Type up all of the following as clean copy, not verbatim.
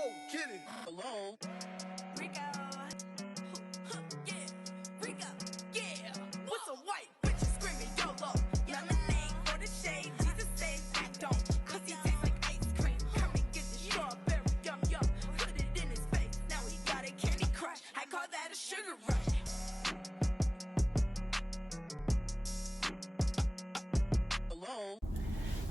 Whoa, get it. Hello. Rico. Yeah. Rico. Yeah. With some white bitches screaming YOLO. Lemonade for the shade. Jesus says I don't. Pussy tastes like ice cream. Come and get the strawberry. Yum, yum. Put it in his face. Now he got a Candy Crush. I call that a sugar rush.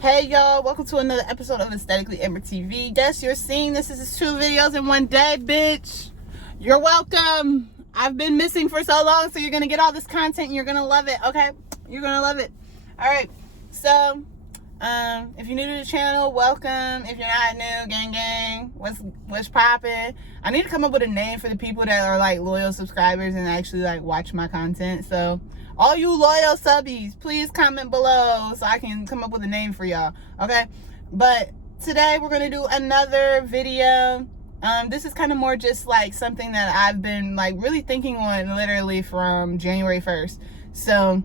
Hey y'all, welcome to another episode of Aesthetically Amber TV. Yes, you're seeing this is 2 videos in one day, bitch. You're welcome. I've been missing for so long, so you're gonna get all this content and you're gonna love it, okay? You're gonna love it. Alright, so if you're new to the channel, welcome. If you're not new, gang, what's poppin'? I need to come up with a name for the people that are like loyal subscribers and actually like watch my content. So all you loyal subbies, please comment below so I can come up with a name for y'all, okay? But today we're gonna do another video. This is kind of more just like something that I've been like really thinking on literally from January 1st. So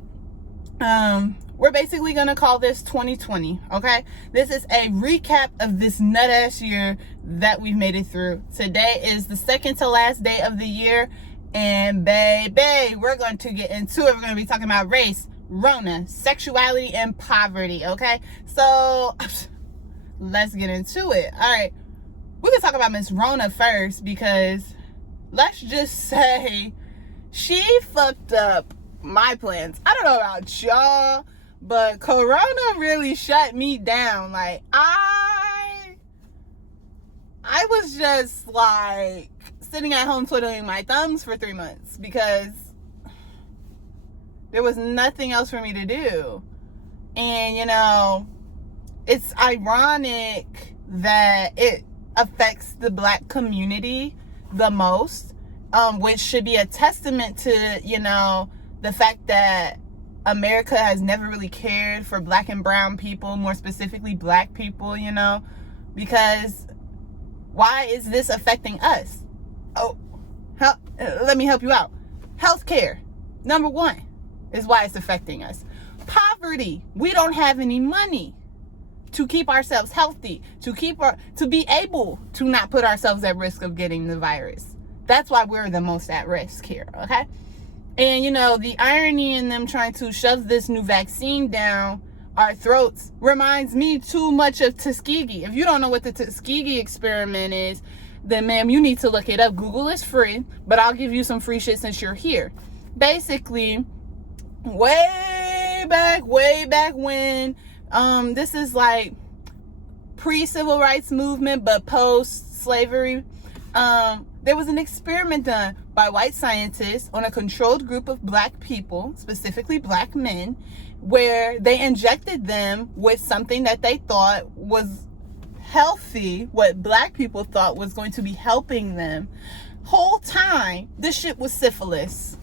we're basically gonna call this 2020, okay? This is a recap of this nut-ass year that we've made it through. Today is the second to last day of the year, and baby, we're going to get into it. We're going to be talking about race, Rona, sexuality, and poverty, okay? So let's get into it. All right, we're going to talk about Miss Rona first, because let's just say she fucked up my plans. I don't know about y'all, but Corona really shut me down. Like, I was just like sitting at home twiddling my thumbs for 3 months because there was nothing else for me to do. And you know, it's ironic that it affects the Black community the most, which should be a testament to, you know, the fact that America has never really cared for Black and brown people, more specifically Black people, you know, because why is this affecting us? Oh, let me help you out. Healthcare, number one, is why it's affecting us. Poverty, we don't have any money to keep ourselves healthy, to be able to not put ourselves at risk of getting the virus. That's why we're the most at risk here, okay? And you know, the irony in them trying to shove this new vaccine down our throats reminds me too much of Tuskegee. If you don't know what the Tuskegee experiment is, then ma'am, you need to look it up. Google is free, but I'll give you some free shit since you're here. Basically, way back when, this is like pre-civil rights movement, but post-slavery, there was an experiment done by white scientists on a controlled group of Black people, specifically Black men, where they injected them with something that they thought was healthy, what Black people thought was going to be helping them. Whole time, this shit was syphilis.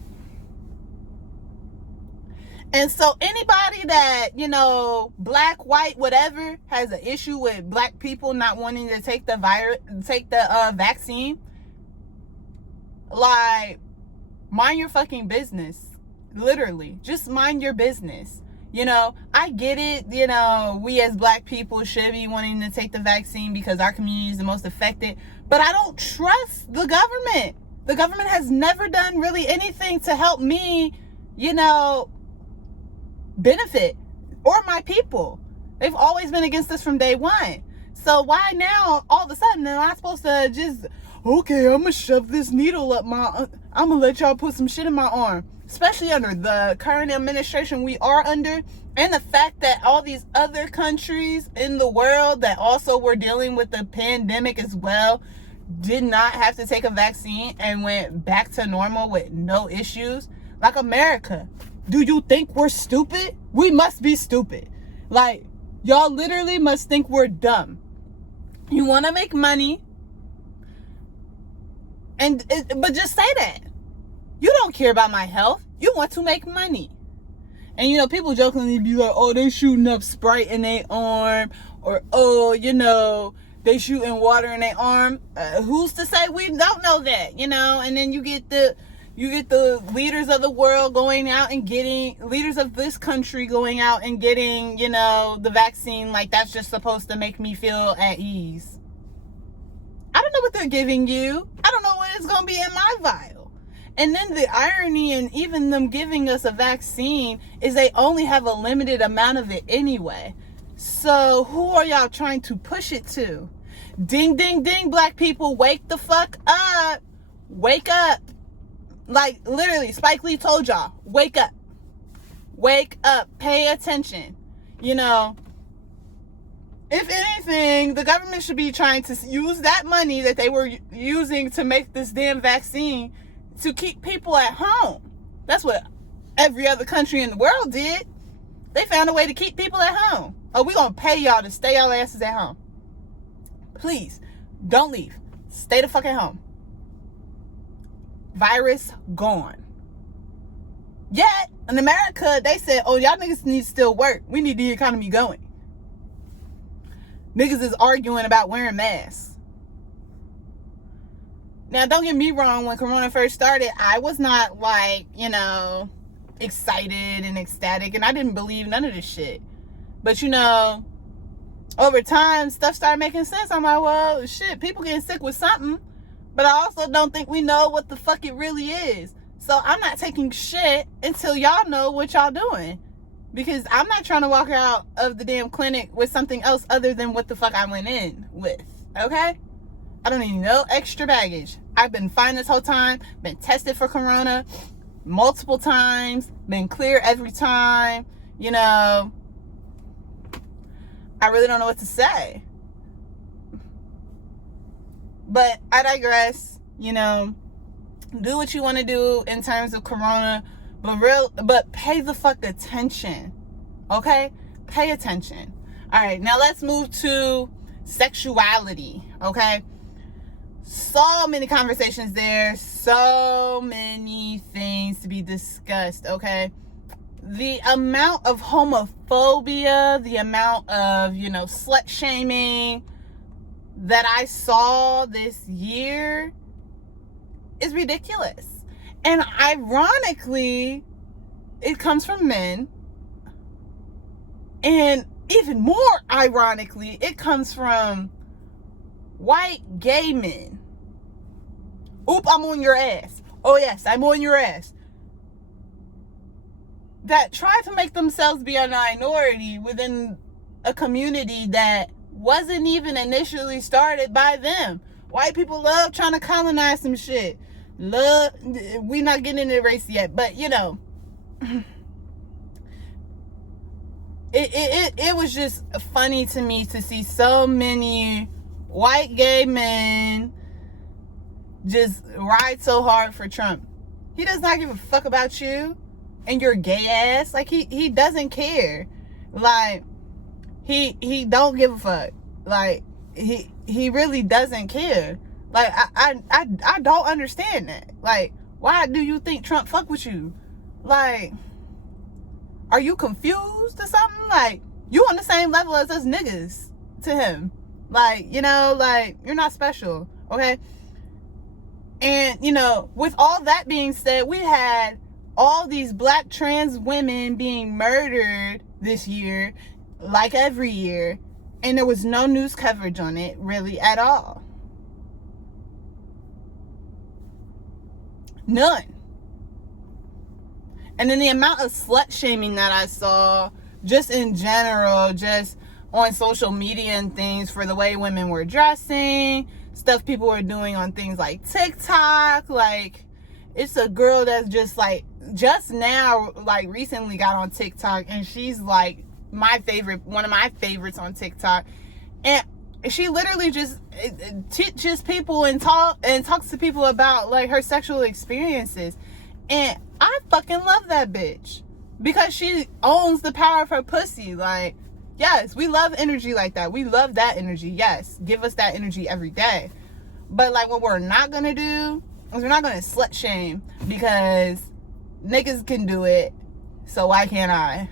And so anybody that, you know, Black, white, whatever, has an issue with Black people not wanting to take the vaccine, like, mind your fucking business. Literally, just mind your business. You know, I get it, you know, we as Black people should be wanting to take the vaccine because our community is the most affected, but I don't trust the government. The government has never done really anything to help me, you know, benefit, or my people. They've always been against us from day one. So why now, all of a sudden, am I supposed to just, okay, I'm gonna shove this needle up I'm gonna let y'all put some shit in my arm? Especially under the current administration we are under, and the fact that all these other countries in the world that also were dealing with the pandemic as well did not have to take a vaccine and went back to normal with no issues. Like America, do you think we're stupid? We must be stupid. Like, y'all literally must think we're dumb. You want to make money, but just say that. You don't care about my health. You want to make money. And, you know, people jokingly be like, oh, they shooting up Sprite in their arm. Or, oh, you know, they shooting water in their arm. Who's to say we don't know that, you know? And then you get the leaders of the world going out and getting, leaders of this country going out and getting, you know, the vaccine. Like, that's just supposed to make me feel at ease. I don't know what they're giving you, I don't know what it's going to be in my vial. And then the irony in even them giving us a vaccine is they only have a limited amount of it anyway. So who are y'all trying to push it to? Ding, ding, ding, black people, wake the fuck up. Wake up. Like, literally, Spike Lee told y'all, wake up. Wake up. Pay attention. You know, if anything, the government should be trying to use that money that they were using to make this damn vaccine to keep people at home. That's what every other country in the world did. They found a way to keep people at home. Oh, we gonna pay y'all to stay y'all asses at home. Please, don't leave. Stay the fuck at home. Virus gone. Yet, in America, they said, oh, y'all niggas need to still work. We need the economy going. Niggas is arguing about wearing masks. Now, don't get me wrong. When Corona first started, I was not like, you know, excited and ecstatic. And I didn't believe none of this shit. But, you know, over time, stuff started making sense. I'm like, well, shit, people getting sick with something. But I also don't think we know what the fuck it really is. So I'm not taking shit until y'all know what y'all doing. Because I'm not trying to walk out of the damn clinic with something else other than what the fuck I went in with. Okay? I don't need no extra baggage. I've been fine this whole time. Been tested for corona multiple times. Been clear every time. You know, I really don't know what to say. But I digress. You know, do what you want to do in terms of corona, but pay the fuck attention. Okay? Pay attention. All right, now let's move to sexuality. Okay? So many conversations there, so many things to be discussed. Okay? The amount of homophobia, the amount of, you know, slut shaming that I saw this year is ridiculous. And ironically, it comes from men. And even more ironically, it comes from white gay men. Oop, I'm on your ass. Oh yes, I'm on your ass. That try to make themselves be a minority within a community that wasn't even initially started by them. White people love trying to colonize some shit. We not getting into the race yet, but you know, it was just funny to me to see so many white gay men just ride so hard for Trump. He does not give a fuck about you and your gay ass. Like he doesn't care. Like he don't give a fuck. Like he really doesn't care. Like I don't understand that. Like, why do you think Trump fuck with you? Like, are you confused or something? Like, you on the same level as us niggas to him. Like, you know, like, you're not special, okay? And, you know, with all that being said, we had all these black trans women being murdered this year, like every year, and there was no news coverage on it, really, at all. None. And then the amount of slut shaming that I saw, just in general, just on social media and things, for the way women were dressing, stuff people were doing on things like TikTok. Like, it's a girl that's just like, just now, like, recently got on TikTok, and she's like my favorite, one of my favorites on TikTok. And she literally just teaches people and talks to people about, like, her sexual experiences. And I fucking love that bitch, because she owns the power of her pussy. Like, yes, we love energy like that. We love that energy. Yes, give us that energy every day. But, like, what we're not gonna do is we're not gonna slut shame, because niggas can do it, so why can't I?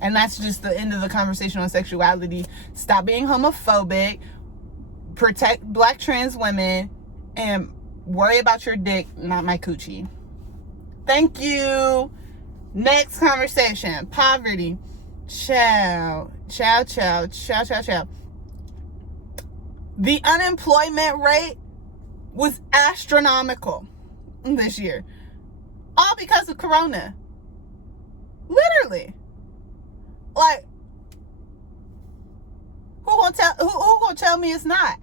And that's just the end of the conversation on sexuality. Stop being homophobic, protect black trans women, and worry about your dick, not my coochie. Thank you. Next conversation. Poverty. Ciao. The unemployment rate was astronomical this year. All because of Corona. Literally. Like, who gonna tell me it's not?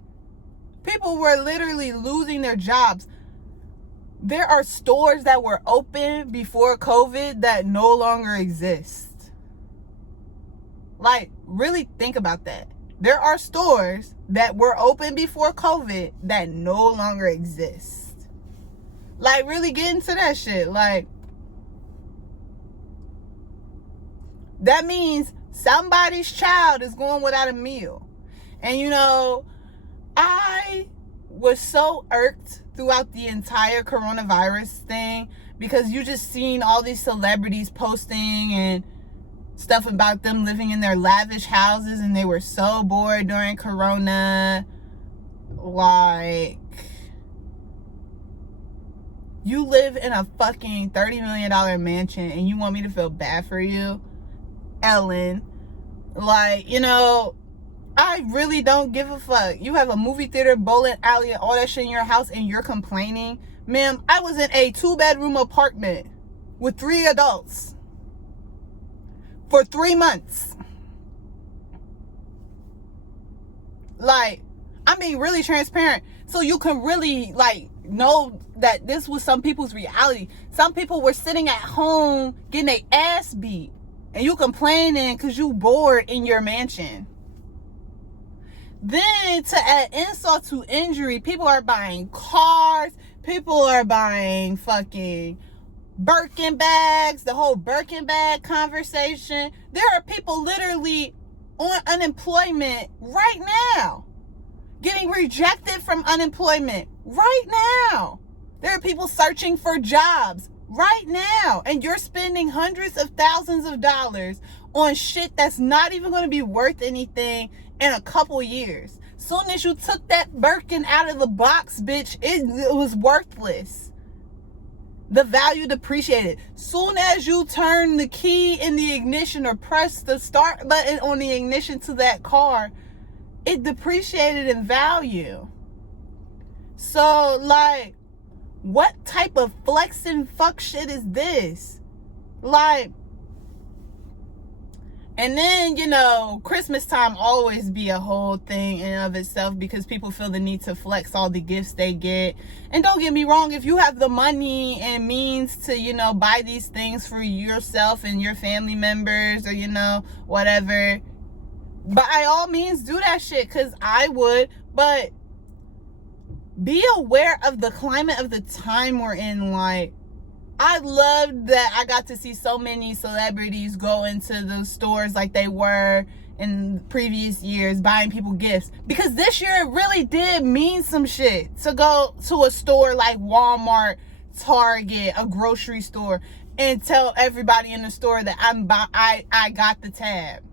People were literally losing their jobs. There are stores that were open before COVID that no longer exist. Like, really think about that. There are stores that were open before COVID that no longer exist. Like, really get into that shit. Like, that means somebody's child is going without a meal. And you know, I was so irked throughout the entire coronavirus thing because you just seen all these celebrities posting and stuff about them living in their lavish houses and they were so bored during Corona. Like, you live in a fucking $30 million mansion and you want me to feel bad for you? Ellen. Like, you know, I really don't give a fuck. You have a movie theater, bowling alley, and all that shit in your house and you're complaining. Ma'am, I was in a 2-bedroom apartment with 3 adults for 3 months. Like, I'm being really transparent so you can really, like, know that this was some people's reality. Some people were sitting at home getting their ass beat and you complaining because you bored in your mansion. Then, to add insult to injury, people are buying cars. People are buying fucking Birkin bags. The whole Birkin bag conversation. There are people literally on unemployment right now. Getting rejected from unemployment right now. There are people searching for jobs right now. And you're spending hundreds of thousands of dollars on shit that's not even going to be worth anything in a couple years. Soon as you took that Birkin out of the box, bitch, it was worthless. The value depreciated. Soon as you turn the key in the ignition or press the start button on the ignition to that car, it depreciated in value. So, like, what type of flexing fuck shit is this? Like, and then, you know, Christmas time always be a whole thing in and of itself because people feel the need to flex all the gifts they get. And don't get me wrong, if you have the money and means to, you know, buy these things for yourself and your family members or, you know, whatever, by all means do that shit, because I would. But be aware of the climate of the time we're in. Like, I loved that I got to see so many celebrities go into the stores like they were in previous years, buying people gifts. Because this year it really did mean some shit to go to a store like Walmart, Target, a grocery store, and tell everybody in the store that I got the tab.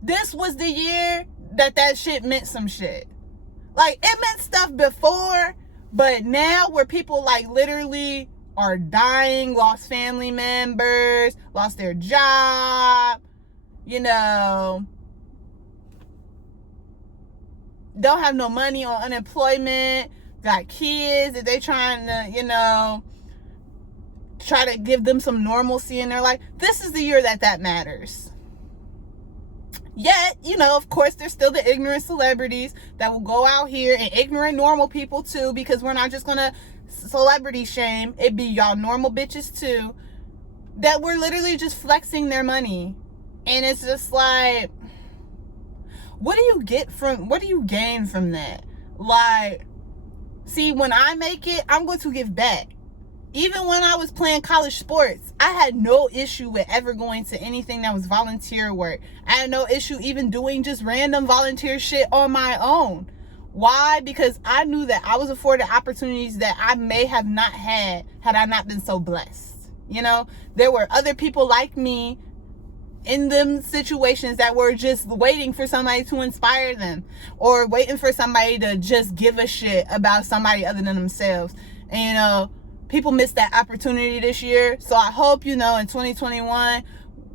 This was the year that shit meant some shit. Like, it meant stuff before, but now where people like literally are dying, lost family members, lost their job, you know, don't have no money on unemployment, got kids that they trying to, you know, try to give them some normalcy in their life. This is the year that matters. Yet, you know, of course, there's still the ignorant celebrities that will go out here, and ignorant normal people too, because we're not just gonna celebrity shame. It be y'all normal bitches too, that were literally just flexing their money. And it's just like, what do you gain from that? Like, see, when I make it, I'm going to give back. Even when I was playing college sports, I had no issue with ever going to anything that was volunteer work. I had no issue even doing just random volunteer shit on my own. Why? Because I knew that I was afforded opportunities that I may have not had I not been so blessed. You know, there were other people like me in them situations that were just waiting for somebody to inspire them, or waiting for somebody to just give a shit about somebody other than themselves. And, you know, people missed that opportunity this year. So I hope, you know, in 2021,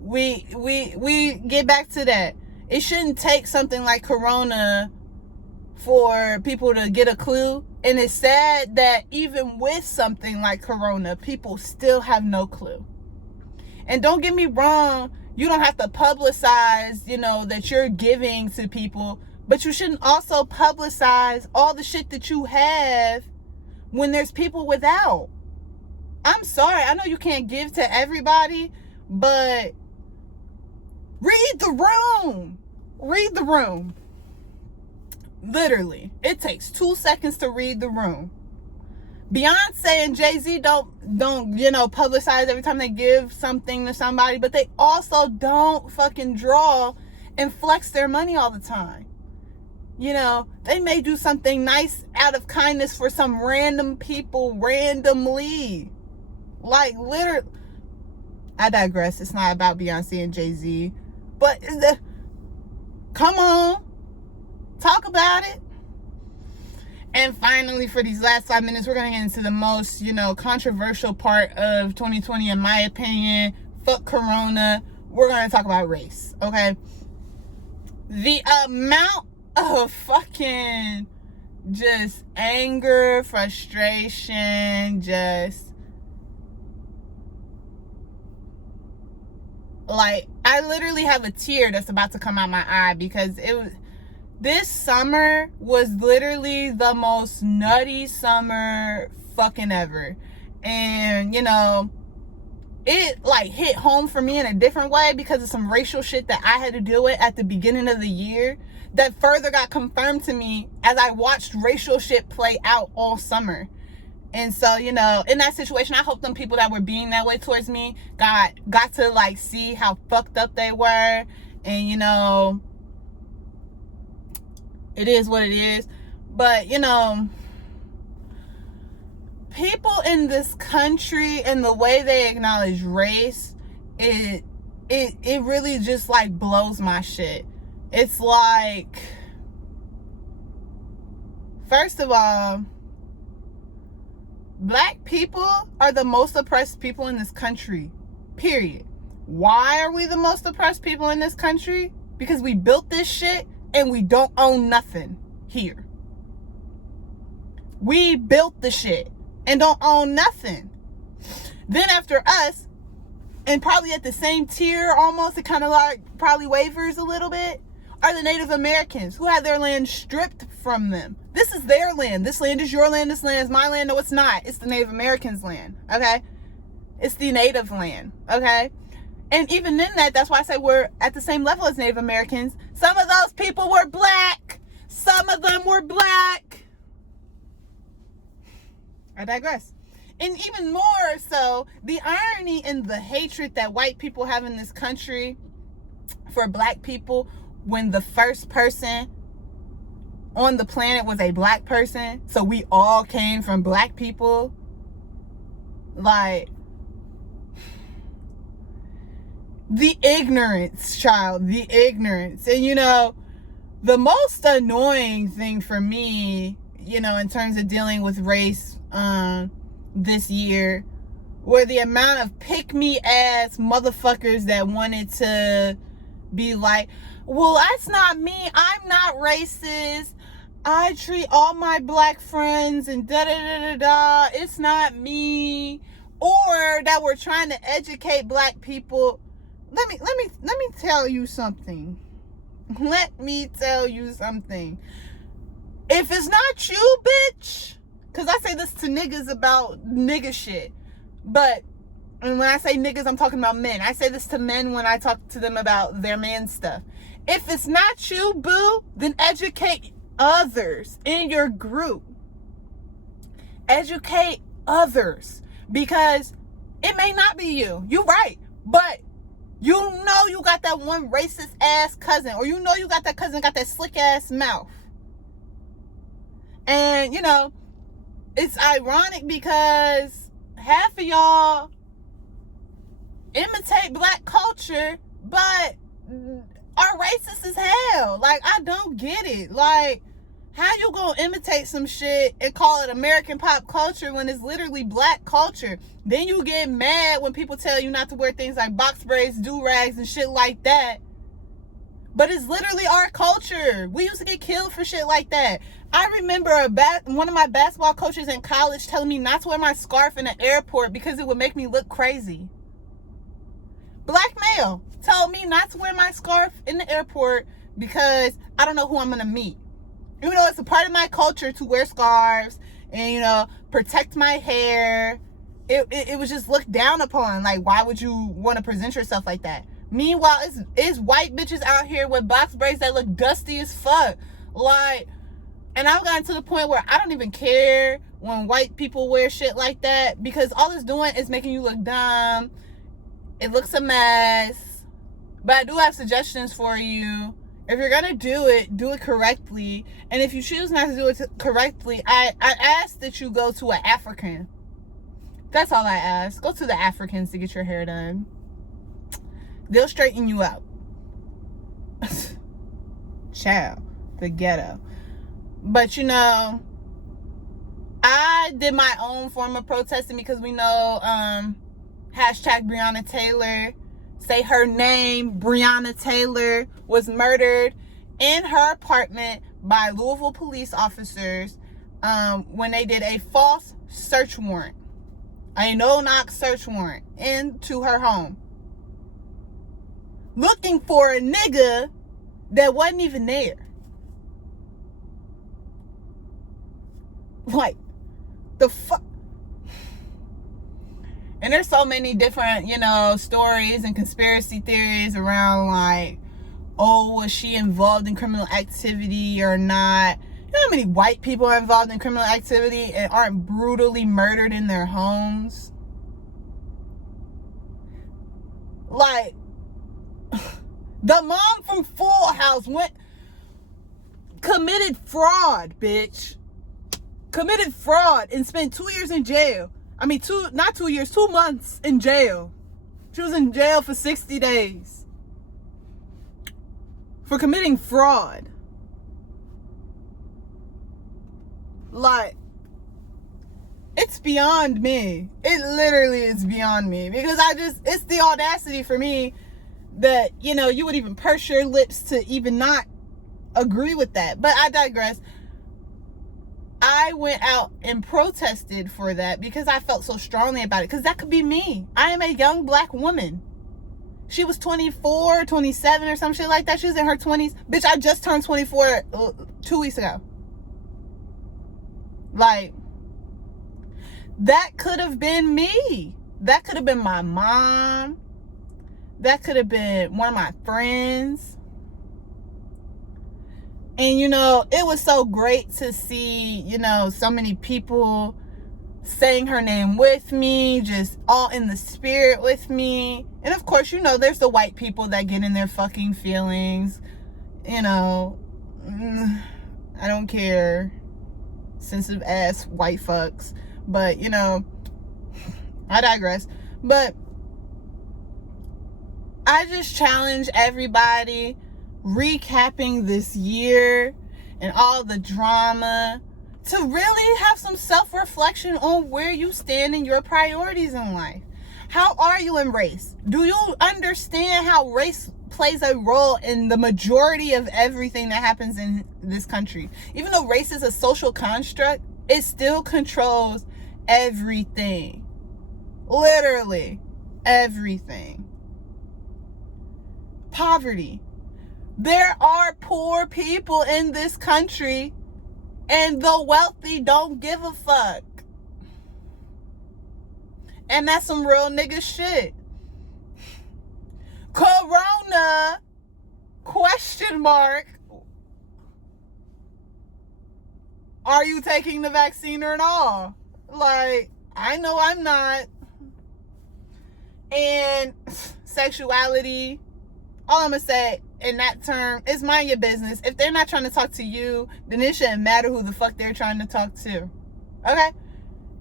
we get back to that. It shouldn't take something like Corona for people to get a clue. And it's sad that even with something like corona, people still have no clue. And don't get me wrong, you don't have to publicize, that you're giving to people, but you shouldn't also publicize all the shit that you have when there's people without. I'm sorry, I know you can't give to everybody, but read the room. Read the room. Literally, it takes 2 seconds to read the room. Beyonce and Jay-Z don't publicize every time they give something to somebody, but they also don't fucking draw and flex their money all the time. They may do something nice out of kindness for some random people randomly. Like, literally, I digress. It's not about Beyonce and Jay-Z, but come on, talk about it. And finally, for these last 5 minutes, we're going to get into the most, controversial part of 2020, in my opinion. Fuck Corona. We're going to talk about race, okay? The amount of fucking just anger, frustration, just like, I literally have a tear that's about to come out my eye, because this summer was literally the most nutty summer fucking ever. And, it like hit home for me in a different way because of some racial shit that I had to deal with at the beginning of the year that further got confirmed to me as I watched racial shit play out all summer. And so, in that situation, I hope them people that were being that way towards me got to like see how fucked up they were. And, it is what it is. But, people in this country and the way they acknowledge race, it really just like blows my shit. It's like, first of all, Black people are the most oppressed people in this country, period. Why are we the most oppressed people in this country? Because we built this shit and we don't own nothing here. We built the shit and don't own nothing. Then after us, and probably at the same tier almost, it kind of like probably wavers a little bit, are the Native Americans, who had their land stripped from them. This is their land. This land is your land. This land is my land. No, it's not. It's the Native Americans' land, okay? It's the native land, okay? And even in that's why I say we're at the same level as Native Americans. Some of those people were Black. Some of them were Black. I digress. And even more so, the irony and the hatred that white people have in this country for Black people, when the first person on the planet was a Black person, so we all came from Black people. Like, the ignorance, child, the ignorance. And the most annoying thing for me, in terms of dealing with race this year, were the amount of pick-me-ass motherfuckers that wanted to be like, well, that's not me, I'm not racist, I treat all my Black friends and da-da-da-da-da, it's not me. Or that we're trying to educate Black people. Let me tell you something. Let me tell you something. If it's not you, bitch, because I say this to niggas about nigga shit, and when I say niggas, I'm talking about men. I say this to men when I talk to them about their man stuff. If it's not you, boo, then educate others in your group. Educate others, because it may not be you. You're right, but you got that one racist ass cousin, or you got that cousin got that slick ass mouth. And it's ironic because half of y'all imitate Black culture, but are racist as hell. Like, I don't get it. Like, how you gonna imitate some shit and call it American pop culture when it's literally Black culture? Then you get mad when people tell you not to wear things like box braids, do-rags, and shit like that. But it's literally our culture. We used to get killed for shit like that. I remember one of my basketball coaches in college telling me not to wear my scarf in the airport because it would make me look crazy. Black male told me not to wear my scarf in the airport because I don't know who I'm going to meet. Even though it's a part of my culture to wear scarves and, you know, protect my hair, it was just looked down upon. Like, why would you want to present yourself like that? Meanwhile, it's white bitches out here with box braids that look dusty as fuck. Like, and I've gotten to the point where I don't even care when white people wear shit like that, because all it's doing is making you look dumb. It looks a mess. But I do have suggestions for you. If you're gonna do it correctly. And if you choose not to do it correctly, I ask that you go to an African. That's all I ask. Go to the Africans to get your hair done. They'll straighten you out. Child, the ghetto. But you know, I did my own form of protesting because we know hashtag Brianna Taylor, say her name, Brianna Taylor, was murdered in her apartment by Louisville police officers when they did a false search warrant, a no-knock search warrant into her home, looking for a nigga that wasn't even there. Like, the fuck? And there's so many different, you know, stories and conspiracy theories around, like, oh, was she involved in criminal activity or not? You know how many white people are involved in criminal activity and aren't brutally murdered in their homes? Like, the mom from Full House committed fraud, bitch. Committed fraud and spent 2 years in jail. I mean, 2 months in jail. She was in jail for 60 days for committing fraud. Like, it's beyond me. It literally is beyond me, because it's the audacity for me that, you know, you would even purse your lips to even not agree with that. But I digress. I went out and protested for that because I felt so strongly about it. Because that could be me. I am a young black woman. She was 24, 27 or some shit like that. She was in her 20s. Bitch, I just turned 24 2 weeks ago. Like, that could have been me. That could have been my mom. That could have been one of my friends. And, you know, it was so great to see, you know, so many people saying her name with me, just all in the spirit with me. And, of course, you know, there's the white people that get in their fucking feelings. You know, I don't care. Sensitive ass white fucks. But, you know, I digress. But I just challenge everybody, recapping this year and all the drama, to really have some self-reflection on where you stand in your priorities in life. How are you in race? Do you understand how race plays a role in the majority of everything that happens in this country? Even though race is a social construct, it still controls everything. Literally everything. Poverty. There are poor people in this country, and the wealthy don't give a fuck. And that's some real nigga shit. Corona, question mark. Are you taking the vaccine or not? Like, I know I'm not. And sexuality, all I'm gonna say in that term is mind your business. If they're not trying to talk to you, then it shouldn't matter who the fuck they're trying to talk to. Okay?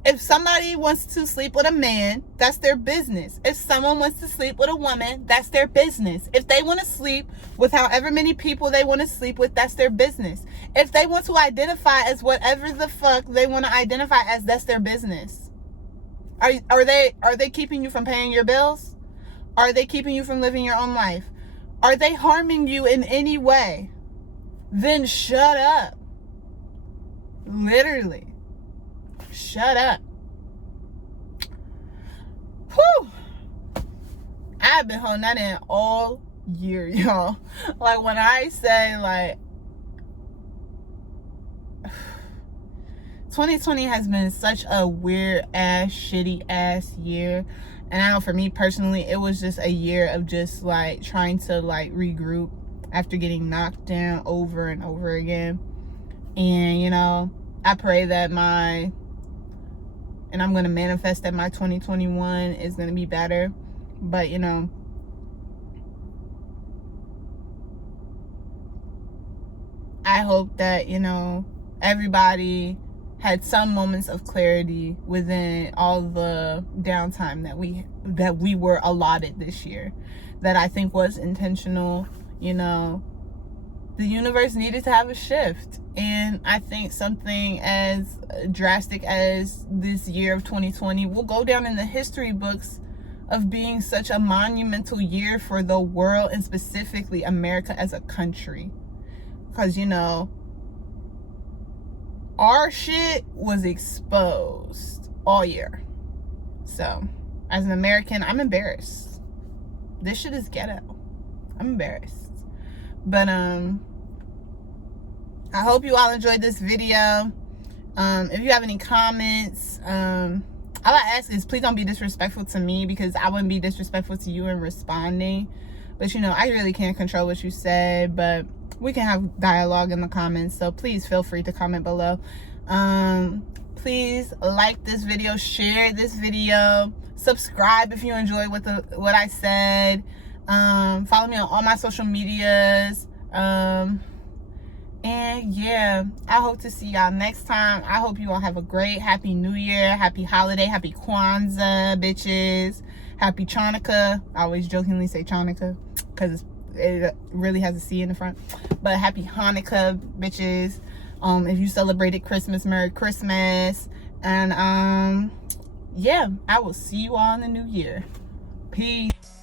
If somebody wants to sleep with a man, that's their business. If someone wants to sleep with a woman, that's their business. If they want to sleep with however many people they want to sleep with, that's their business. If they want to identify as whatever the fuck they want to identify as, that's their business. Are they keeping you from paying your bills? Are they keeping you from living your own life? Are they harming you in any way? Then shut up. Literally. Shut up. Whew. I've been holding that in all year, y'all. Like, when I say, like, 2020 has been such a weird ass, shitty ass year. And I know for me personally, it was just a year of just like trying to like regroup after getting knocked down over and over again. And, you know, I pray that I'm going to manifest that my 2021 is going to be better. But, you know, I hope that, you know, everybody had some moments of clarity within all the downtime that we were allotted this year, that I think was intentional. You know, the universe needed to have a shift, and I think something as drastic as this year of 2020 will go down in the history books of being such a monumental year for the world, and specifically America as a country. Because, you know, our shit was exposed all year. So, as an American, I'm embarrassed. This shit is ghetto. I'm embarrassed. But, I hope you all enjoyed this video. If you have any comments, all I ask is please don't be disrespectful to me, because I wouldn't be disrespectful to you in responding. But, you know, I really can't control what you said, but we can have dialogue in the comments, so please feel free to comment below. Please like this video, share this video, subscribe if you enjoyed what I said. Follow me on all my social medias. And yeah, I hope to see y'all next time. I hope you all have a great happy new year, happy holiday, happy Kwanzaa, bitches, happy Chanukah. I always jokingly say Chanukah because it really has a C in the front. But happy Hanukkah, bitches. If you celebrated Christmas, Merry Christmas. And yeah, I will see you all in the new year. Peace.